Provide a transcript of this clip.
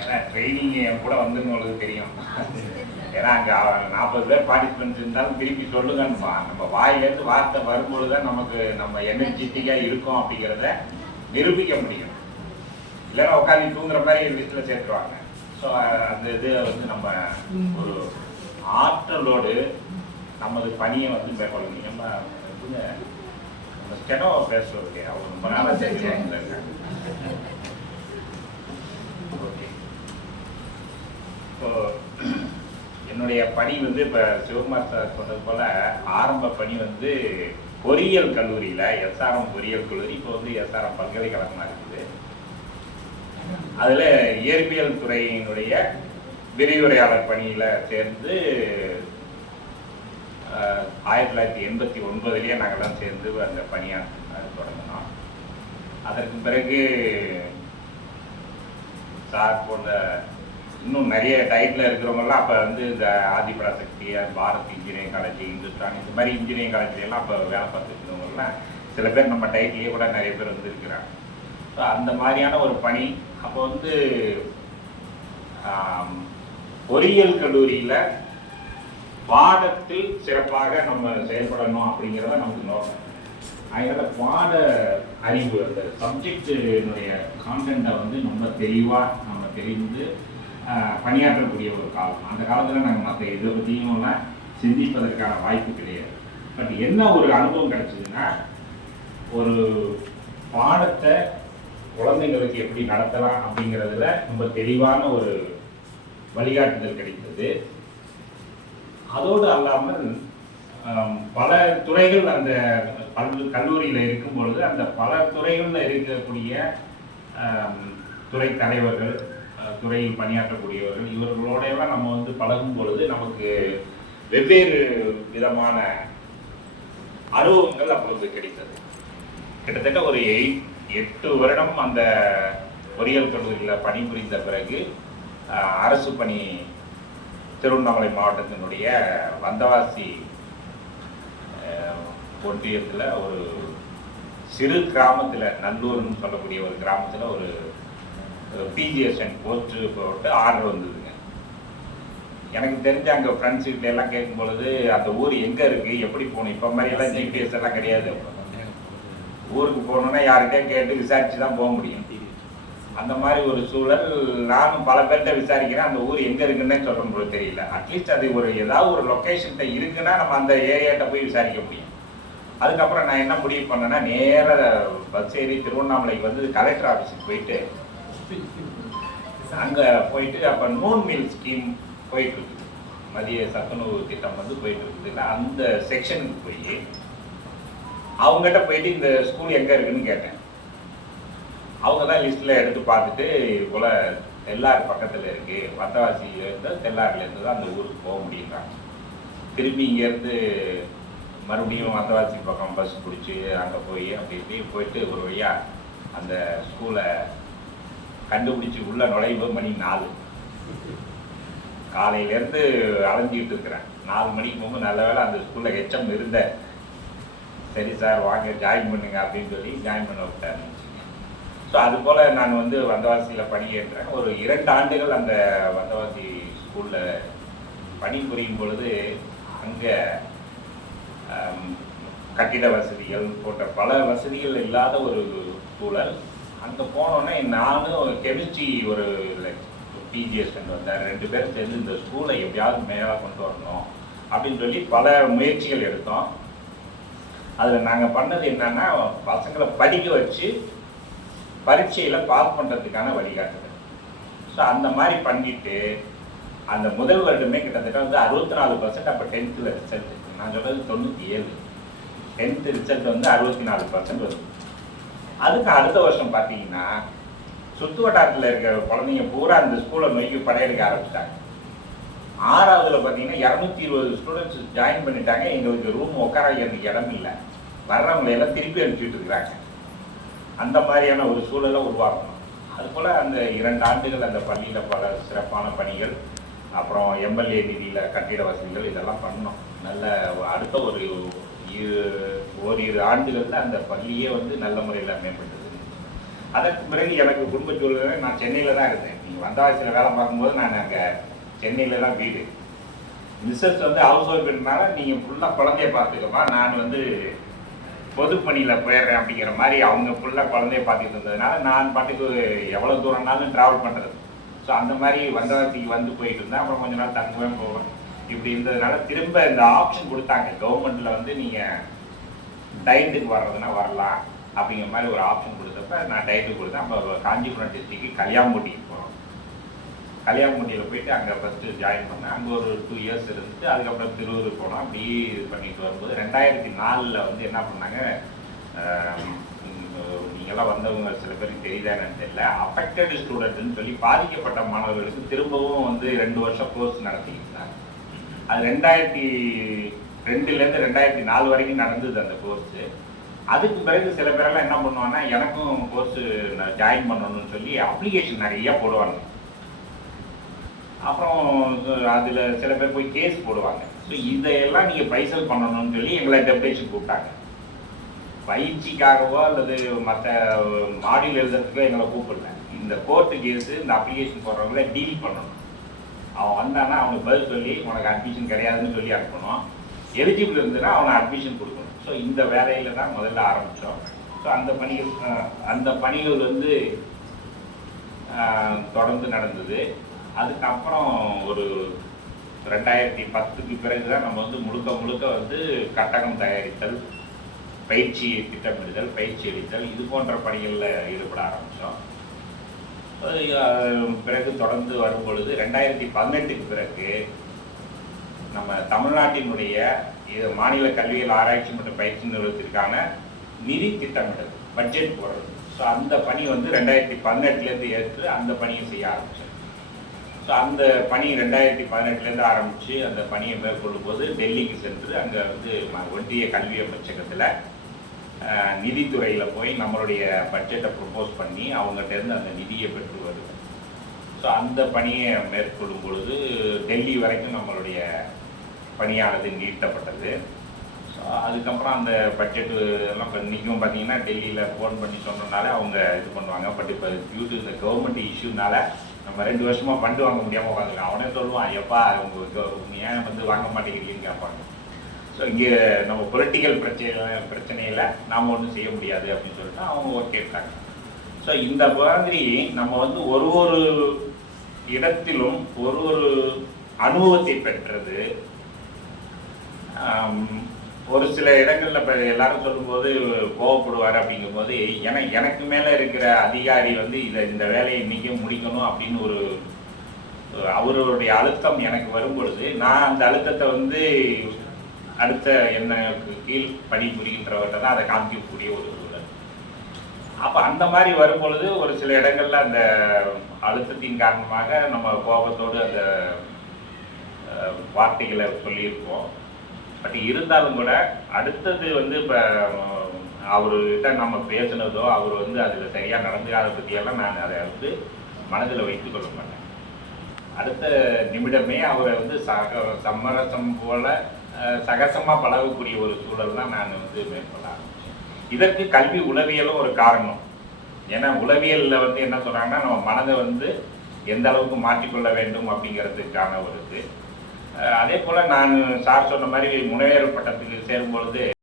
ஏன்னா ட்ரைனிங் என் கூட வந்துருங்களுக்கு தெரியும். ஏன்னா அங்கே 40 பேர் பார்ட்டிசிபென்ட்ஸ் இருந்தாலும் திருப்பி சொல்லுங்கன்னுமா. நம்ம வாயிலேருந்து வார்த்தை வரும்பொழுது தான் நமக்கு நம்ம எனர்ஜெட்டிக்காக இருக்கோம் அப்படிங்கிறத நிரூபிக்க முடியும். இல்லைன்னா உட்காந்து தூங்குற மாதிரி லிஸ்ட்டில் சேர்த்துருவாங்க. ஸோ அந்த இது வந்து நம்ம ஒரு ஆற்றலோடு நமது பணியை வந்து மேற்கொள்ளணும். நம்ம ஸ்டெனோ பேசுறது அவங்க ரொம்ப நாளாக தெரிஞ்சுவாங்க. ஓகே, ஸோ என்னுடைய பணி வந்து இப்போ சிவகுமார் சார் சொன்னது போல் ஆரம்ப பணி வந்து பொறியியல் கல்லூரியில் எஸ்ஆர்எம் பொறியியல் கல்லூரி, இப்போ வந்து எஸ்ஆர்எம் பல்கலைக்கழகமாக இருக்குது. அதில் இயற்பியல் துறையினுடைய விரிவுரையாளர் பணியில் சேர்ந்து 1989 நாங்கள்லாம் சேர்ந்து அந்த பணியாக தொடங்கினோம். அதற்கு பிறகு சார் போன்ற இன்னும் நிறைய டைட்டில் இருக்கிறவங்கலாம் அப்போ வந்து இந்த ஆதிபராசக்தி, பாரத் இன்ஜினியரிங் காலேஜ், இந்துஸ்தான், இந்த மாதிரி இன்ஜினியரிங் காலேஜ்லாம் அப்போ வேலை பார்த்துருக்கிறவங்கலாம் சில பேர் நம்ம டைட்டிலே கூட நிறைய பேர் வந்துருக்கிறாங்க. ஸோ அந்த மாதிரியான ஒரு பணி. அப்போ வந்து பொறியியல் கல்லூரியில் பாடத்தில் சிறப்பாக நம்ம செயல்படணும் அப்படிங்கிறத நமக்கு நோக்கம். அதனால் பாட அறிவு, அந்த சப்ஜெக்டினுடைய கான்டென்ட்டை வந்து ரொம்ப தெளிவாக நம்ம தெரிந்து பணியாற்றக்கூடிய ஒரு காலம். அந்த காலத்தில் நாங்கள் மற்ற இதை பற்றியும்லாம் சிந்திப்பதற்கான வாய்ப்பு கிடையாது. பட் என்ன ஒரு அனுபவம் கிடைச்சதுன்னா, ஒரு பாடத்தை குழந்தைங்களுக்கு எப்படி நடத்தலாம் அப்படிங்கிறதுல ரொம்ப தெளிவான ஒரு வழிகாட்டுதல் கிடைத்தது. அதோடு அல்லாமல் பல துறைகள் அந்த கல்லூரியில் இருக்கும் பொழுது அந்த பல துறைகளில் இருக்கக்கூடிய துறை தலைவர்கள், துறையில் பணியாற்றக்கூடியவர்கள், இவர்களோடையெல்லாம் நம்ம வந்து பழகும் பொழுது நமக்கு வெவ்வேறு விதமான அனுபவங்கள் அப்பொழுது கிடைத்தது. கிட்டத்தட்ட ஒரு 8 வருடம் அந்த பொறியியல் கல்லூரியில் பணிபுரிந்த பிறகு அரசு பணி திருவண்ணாமலை மாவட்டத்தினுடைய வந்தவாசி ஒன்றியத்தில் ஒரு சிறு கிராமத்தில், நல்லூர்னு சொல்லக்கூடிய ஒரு கிராமத்தில் ஒரு பிஜிஎஸ்என் போஸ்ட்டு போட்டு ஆர்டர் வந்ததுங்க. எனக்கு தெரிஞ்ச அங்கே ஃப்ரெண்ட்ஸுக்கிட்ட எல்லாம் கேட்கும் பொழுது அந்த ஊர் எங்கே இருக்குது, எப்படி போகணும், இப்போ மாதிரியெல்லாம் ஜிபிஎஸ் எல்லாம் கிடையாது. ஊருக்கு போகணுன்னா யார்கிட்டே கேட்டு விசாரித்து தான் போக முடியும். அந்த மாதிரி ஒரு சூழல். நானும் பல பேர்கிட்ட விசாரிக்கிறேன், அந்த ஊர் எங்கே இருக்குன்னே சொல்லும் போது தெரியல. அட்லீஸ்ட் அது ஒரு ஏதாவது ஒரு லொக்கேஷன்கிட்ட இருக்குன்னா நம்ம அந்த ஏரியாட்ட போய் விசாரிக்க முடியும். அதுக்கப்புறம் நான் என்ன முடிவு பண்ணேன்னா, நேராக பஸ் ஏறி திருவண்ணாமலைக்கு வந்து கலெக்டர் ஆஃபீஸுக்கு போயிட்டு அங்கே போயிட்டு அப்போ நூன் மில் ஸ்கீம் போயிட்டு இருக்குது, மதிய சத்துணவு திட்டம் வந்து போயிட்டு இருக்குது. அந்த செக்ஷனுக்கு போய் அவங்ககிட்ட போயிட்டு இந்த ஸ்கூல் எங்கே இருக்குன்னு கேட்டேன். அவங்க தான் லிஸ்ட்டில் எடுத்து பார்த்துட்டு இது போல் தெல்லார் பக்கத்தில் இருக்குது, வந்தவாசியிலேருந்து தெல்லாரிலேருந்து தான் அந்த ஊருக்கு போக முடியுறாங்க. திரும்பி இங்கேருந்து மறுபடியும் வந்தவாசி பக்கம் பஸ் பிடிச்சி அங்கே போய் அப்படி போயிட்டு ஒரு வழியாக அந்த ஸ்கூலை கண்டுபிடிச்சி உள்ள நுழைவு மணி 4. காலையிலேருந்து அலைஞ்சிக்கிட்டு இருக்கிறேன். 4 மணிக்கு போகும்போது நல்ல வேலை அந்த ஸ்கூலில் ஹெச்எம் இருந்த. சரி சார் வாங்க ஜாயின் பண்ணுங்க அப்படின்னு சொல்லி ஜாயின் பண்ண விட்டாங்க. ஸோ அதுபோல் நான் வந்து வந்தவாசியில் பணியேற்றேன். ஒரு 2 ஆண்டுகள் அந்த வந்தவாசி ஸ்கூலில் பணிபுரியும் பொழுது அங்கே கட்டிட வசதிகள் போன்ற பல வசதிகள் இல்லாத ஒரு சூழல். அங்கே போனோன்னே நானும் கெமிஸ்ட்ரி ஒரு பிஜிஎஸ்என் வந்தேன். 2 பேரும் சேர்ந்து இந்த ஸ்கூலை எப்படியாவது மேலே கொண்டு வரணும் அப்படின்னு சொல்லி பல முயற்சிகள் எடுத்தோம். அதில் நாங்கள் பண்ணது என்னன்னா, பசங்களை படிக்க வச்சு பரீட்சையில் பாஸ் பண்ணுறதுக்கான வழிகாட்டுதல். ஸோ அந்த மாதிரி பண்ணிட்டு அந்த முதல் வருடமே கிட்டத்தட்ட வந்து 64%. அப்போ 10th ரிசல்ட், நான் சொல்கிறது 97, 10th ரிசல்ட் வந்து 64% வருது. அதுக்கு அடுத்த வருஷம் பார்த்தீங்கன்னா சுற்று வட்டாரத்தில் இருக்கிற குழந்தைங்க பூரா அந்த ஸ்கூலை நோக்கி படையெடுக்க ஆரம்பிச்சிட்டாங்க. 6வதுல பார்த்தீங்கன்னா 220 ஸ்டூடெண்ட்ஸ் ஜாயின் பண்ணிட்டாங்க. எங்களுக்கு ரூம் உட்கார வைக்கிறதுக்கு இடம் இல்லை, வர்றவங்களையெல்லாம் திருப்பி அனுப்பிச்சுட்டு இருக்கிறாங்க. அந்த மாதிரியான ஒரு சூழலை உருவாக்கணும். அதுபோல் அந்த 2 ஆண்டுகள் அந்த பள்ளியில் பல சிறப்பான பணிகள், அப்புறம் எம்எல்ஏ நிதியில் கட்டிட வசதிகள் இதெல்லாம் பண்ணோம். நல்ல அடுத்த ஒரு ஓரிரு ஆண்டுகளில் அந்த பள்ளியே வந்து நல்ல முறையில் மேம்பட்டது. அதற்கு பிறகு எனக்கு குடும்ப சூழ்நிலை, நான் சென்னையில் தான் இருந்தேன். நீங்கள் வந்தவாசியில் வேலை பார்க்கும்போது நான் அங்கே சென்னையில் தான் வீடு. மிஸ்ஸஸ் வந்து ஹவுஸ் ஒய்ஃப்னால நீங்கள் ஃபுல்லாக குழந்தைய பார்த்துக்கமா, நான் வந்து பொதுப்பணியில் போயிடுறேன் அப்படிங்கிற மாதிரி அவங்க ஃபுல்லாக குழந்தைய பார்த்துட்டு இருந்ததுனால நான் பாட்டுக்கு எவ்வளோ தூரம்னாலும் ட்ராவல் பண்ணுறது. ஸோ அந்த மாதிரி வந்தவாசிக்கு வந்து போயிட்டு இருந்தேன். அப்புறம் கொஞ்ச நாள் தங்குவேன் போவேன். இப்படி இருந்ததுனால திரும்ப இந்த ஆப்ஷன் கொடுத்தாங்க கவர்மெண்ட்டில் வந்து நீங்கள் டயட்டுக்கு வர்றதுன்னா வரலாம் அப்படிங்கிற மாதிரி ஒரு ஆப்ஷன் கொடுத்தப்ப நான் டயட்டுக்கு கொடுத்தேன். அப்போ காஞ்சிபுரம் டிஸ்ட்ரிக்ட் கல்யாம்பட்டிக்கு போகிறோம். கல்யாம்பட்டியில் போயிட்டு அங்கே ஃபஸ்ட்டு ஜாயின் பண்ணேன். அங்கே ஒரு 2 இயர்ஸ் இருந்துட்டு அதுக்கப்புறம் திருவூர் போனோம். அப்படியே இது பண்ணிட்டு வரும்போது 2004 வந்து என்ன பண்ணாங்க, நீங்களாம் வந்தவங்க சில பேருக்கு தெரியுதான்னு தெரியல, அஃபெக்டட் ஸ்டூடெண்ட்னு சொல்லி பாதிக்கப்பட்ட மாணவர்களுக்கு திரும்பவும் வந்து 2 வருஷம் கோர்ஸ் நடத்திக்கிட்டாங்க. அது 2002லேருந்து 2004 வரைக்கும் நடந்தது அந்த கோர்ஸு. அதுக்கு பிறகு சில பேரெல்லாம் என்ன பண்ணுவாங்கன்னா, எனக்கும் கோர்ஸு நான் ஜாயின் பண்ணணும்னு சொல்லி அப்ளிகேஷன் நிறையா போடுவாங்க. அப்புறம் அதில் சில பேர் போய் கேஸ் போடுவாங்க. ஸோ இதையெல்லாம் நீங்கள் பைசல் பண்ணணும்னு சொல்லி எங்களை டெப்டேஷன் கூப்பிட்டாங்க. பயிற்சிக்காகவோ அல்லது மற்ற மாடியில் எழுதுறதுக்கோ எங்களை கூப்பிடல. இந்த கோர்ட்டு கேஸு, இந்த அப்ளிகேஷன் போடுறவங்கள டீல் பண்ணணும். அவன் வந்தானா அவனுக்கு பதில் சொல்லி உனக்கு அட்மிஷன் கிடையாதுன்னு சொல்லி அனுப்பணும். எலிஜிபிள் இருந்ததுன்னா அவனை அட்மிஷன் கொடுக்கணும். ஸோ இந்த வேலையில் தான் முதல்ல ஆரம்பித்தோம். ஸோ அந்த பணிகள் வந்து தொடர்ந்து நடந்தது. அதுக்கப்புறம் ஒரு 2010க்கு பிறகு தான் நம்ம வந்து முழுக்க வந்து கட்டகம் தயாரித்தல், பயிற்சி திட்டமிடுதல், பயிற்சி அளித்தல், இது போன்ற பணிகளில் ஈடுபட ஆரம்பித்தோம். பிறகு தொடர்ந்து வரும் பொழுது 2018க்கு பிறகு நம்ம தமிழ்நாட்டினுடைய மாநில கல்வியியல் ஆராய்ச்சி மற்றும் பயிற்சி நிறுவனத்திற்கான நிதி திட்டமிடல், பட்ஜெட் போடுறது. ஸோ அந்த பணி வந்து 2018லேருந்து ஏற்று அந்த பணியை செய்ய ஆரம்பித்தோம். ஸோ அந்த பணி 2018லேருந்து ஆரம்பித்து அந்த பணியை மேற்கொள்ளும் போது டெல்லிக்கு சென்று அங்கே வந்து ஒன்றிய கல்வி அமைச்சகத்தில் நிதித்துறையில் போய் நம்மளுடைய பட்ஜெட்டை ப்ரொப்போஸ் பண்ணி அவங்ககிட்டேருந்து அந்த நிதியை பெற்று வருவோம். ஸோ அந்த பணியை மேற்கொள்ளும் பொழுது டெல்லி வரைக்கும் நம்மளுடைய பணியானது நீட்டப்பட்டது. ஸோ அதுக்கப்புறம் அந்த பட்ஜெட்டு எல்லாம் இப்போ இன்றைக்கும் பார்த்தீங்கன்னா டெல்லியில் ஃபோன் பண்ணி சொன்னதுனால அவங்க இது பண்ணுவாங்க. பட் இப்போ டியூ டு இந்த கவர்மெண்ட் இஷ்யூனால நம்ம 2 வருஷமாக ஃபண்டு வாங்க முடியாமல் உட்காந்துருக்கோம். அவனே சொல்லுவான், எப்பா உங்களுக்கு ஏன் வந்து வாங்க மாட்டேங்கிறீங்கன்னு கேட்பாங்க. ஸோ இங்கே நம்ம பொலிட்டிக்கல் பிரச்சனையில் நாம் ஒன்றும் செய்ய முடியாது அப்படின்னு சொல்லிட்டு அவங்க ஒரு கேட்குறாங்க. ஸோ இந்த மாதிரி நம்ம வந்து ஒரு இடத்திலும் ஒரு அனுபவத்தை பெற்றது. ஒரு சில இடங்களில் இப்போ எல்லாரும் சொல்லும்போது கோவப்படுவார். அப்படிங்கும்போது எனக்கு மேலே இருக்கிற அதிகாரி வந்து இந்த வேலையை இன்றைக்கும் முடிக்கணும் அப்படின்னு அவருடைய அழுத்தம் எனக்கு வரும் பொழுது நான் அந்த அழுத்தத்தை வந்து அடுத்த எனக்கு கீழ் பணிபுரிகின்றவர்கிட்ட தான் அதை காமிக்கக்கூடிய ஒரு சூழல். அப்போ அந்த மாதிரி வரும் பொழுது ஒரு சில இடங்களில் அந்த அழுத்தத்தின் காரணமாக நம்ம கோபத்தோடு அந்த வார்த்தைகளை சொல்லியிருப்போம். பட் இருந்தாலும் கூட அடுத்தது வந்து இப்போ அவர்கிட்ட நம்ம பேசுனதோ அவர் வந்து அதில் சரியாக நடந்துக்காத பற்றியெல்லாம் நான் அதை வந்து மனதில் வைத்து கொள்ள மாட்டேன். அடுத்த நிமிடமே அவரை வந்து சமரசம் போல சகசமாக பழகக்கூடிய ஒரு சூழல் தான் நான் வந்து மேற்கொள்ள ஆரம்பித்தேன். இதற்கு கல்வி உளவியலும் ஒரு காரணம். ஏன்னா உளவியலில் வந்து என்ன சொல்கிறாங்கன்னா, நம்ம மனதை வந்து எந்த அளவுக்கு மாற்றிக்கொள்ள வேண்டும் அப்படிங்கிறதுக்கான ஒரு இது. அதே போல் நான் சார் சொன்ன மாதிரி முனைவர் பட்டத்துக்கு சேரும் பொழுது